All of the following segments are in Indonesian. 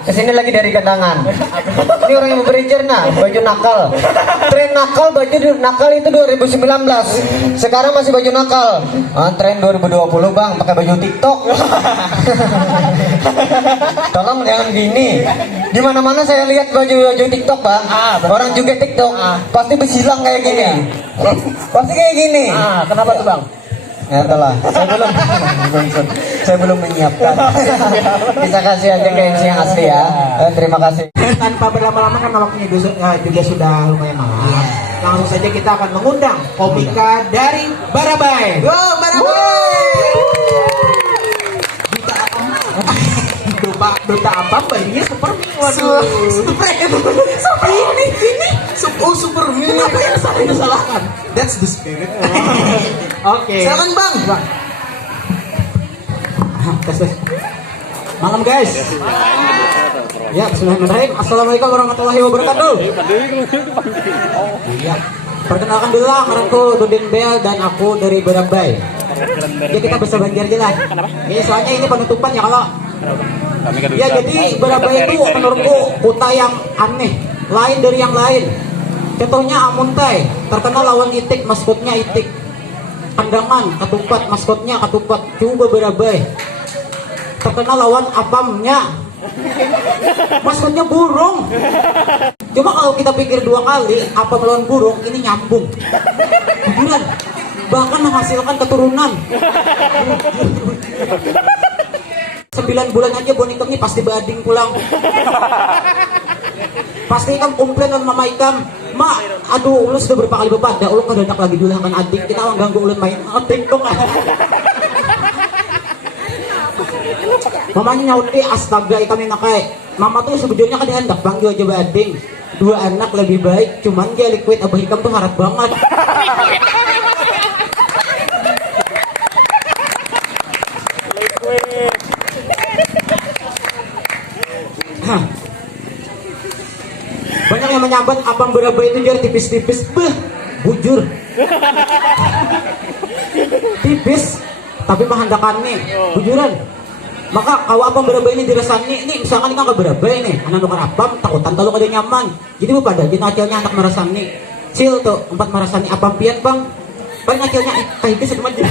Kesini lagi dari Kendangan. Ini orang yang memberi cerna, baju nakal. Tren nakal, baju nakal itu 2019. Sekarang masih baju nakal. Tren 2020 bang, pakai baju TikTok. Tolong jangan gini. Di mana-mana saya lihat baju TikTok bang. Orang juga TikTok, pasti bersilang kayak gini. Pasti kayak gini. Kenapa tuh bang? Ya telah, saya belum menyiapkan. Bisa kasih aja ke MC yang asli ya. Terima kasih. Tanpa berlama-lama karena waktunya juga sudah lumayan malam. Langsung saja kita akan mengundang komika dari Barabai. Go Barabai! Duta apa? Bayinya Superman. Waduh. Superman. Kenapa yang salah disalahkan? That's the spirit. Oke. Silakan bang. Tes. Malam guys. Ya, bismillahirrahmanirrahim. Assalamualaikum warahmatullahi wabarakatuh. Iya. Perkenalkan dulu lah, namanya Dudin Bel dan aku dari Barabai. Ya kita bisa banjir aja lah. Ya soalnya ini penutupan ya kalau. Ya jadi Barabai itu menurutku kota yang aneh, lain dari yang lain. Contohnya Amuntai, terkenal lawan Itik, maskotnya Itik. Kandangan, Ketupat, maskotnya Ketupat. Coba Barabai, terkenal lawan Apamnya, maskotnya burung. Cuma kalau kita pikir dua kali, Apam lawan burung ini nyambung. Beneran, bahkan menghasilkan keturunan. 9 bulan aja boneka ini pasti bading pulang. Pasti Ikam komplain sama Mama Ikam, Mak, aduh ulun sudah berapa kali bepada, ulun kedadak lagi dulu kan adik, kita orang ganggu ulun main TikTok. Mamanya nyauti, astaga Ikam yang nakai. Mama tuh sebetulnya kan dihendak bang juga aja bading. 2 anak lebih baik, cuman dia liquid Abah Ikam tuh harap banget. Banyak yang menyambat Apam Barabai itu jadi tipis-tipis, bujur. Tipis, tapi menghandakan nih, bujuran. Maka kalau Apam Barabai ini dirasan nih misalkan kan ke Barabai nih, anak nuker Apam, takutan kalau kada nyaman. Jadi bu pada jadi acilnya anak marasani. Cil tuh, 4 marasani Apam pian bang. Paling acilnya kayak gitu cuma aja.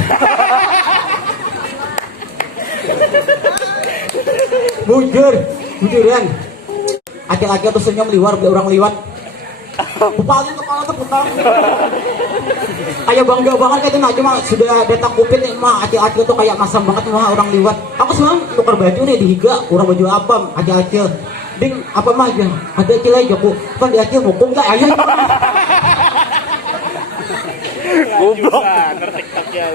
Bujuran. Acil-acil tuh senyum liwar, beli orang liwat. Pupalin kepala tuh putang. Kayak bangga banget kayak itu, nah cuma sudah datang kupit nih, mah acil-acil tuh kayak masam banget mah orang liwat. Aku semalam tukar baju nih di Higa, orang baju Apam, acil-acil. Ding, apa mah aja? Ada acil aja aku, kan di acil hukum gak ayah. Goblok. TikToknya.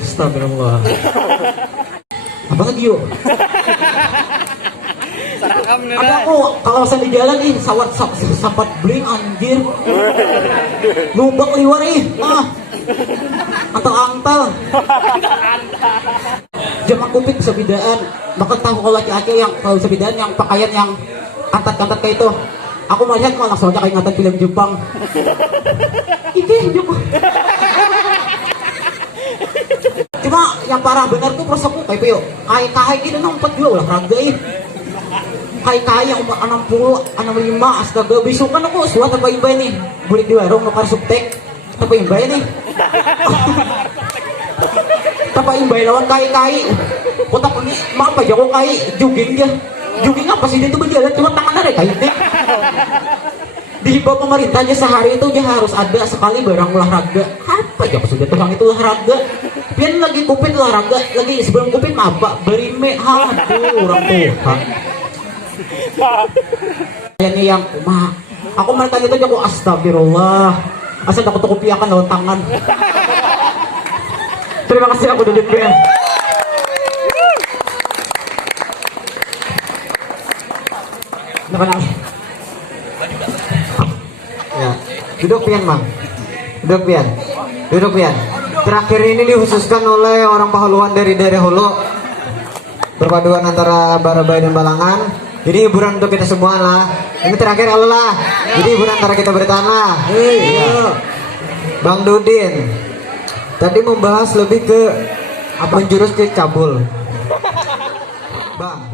Astagfirullah. Apa lagi yuk? Ada aku kawasan di jalan nih sapat bling anjir. Lubang liwar antal-antal. Jamak kupit bisa bedaan. Maka tahu kalau laki-laki yang kalau bisa bedaan yang pakaian yang kantat-kantat kayak itu. Aku melihat malah soalnya kayak ngatan film Jepang. Iki Jepang. Cuma yang parah benar tuh prosoku kayak pio. Kai gitu nongpet juga ulah raga Kai yang umur 60, 65, astaga besok kan aku suat apa imbay nih. Bulik di warung nukar subtek. Apa imbay nih? Apa imbay lawan kai. Kotak ini mak apa jago kai jogging dia. Jogging apa sih dia tuh berjalan cuma tangan ada kai deh. Di bawah pemerintah aja sehari itu dia harus ada sekali barang olahraga. Apa ya sudah tukang itu olahraga? Pian lagi kupit olahraga, lagi sebelum kupit mah apa? Berime, aduh orang Tuhan. Ini yang aku mereka itu aja aku astagfirullah. Asal aku tukupiakan lawan tangan. Terima kasih aku udah dipilih. Ya, duduk pian bang. Duduk pian. Terakhir ini dikhususkan oleh orang Pahuluan dari daerah Hulu. Perpaduan antara Barabai dan Balangan. Jadi hiburan untuk kita semua lah. Ini terakhir Allah. Jadi hiburan antara kita bertahan lah. Iya. Bang Dudin tadi membahas lebih ke menjurus ke cabul. Bang.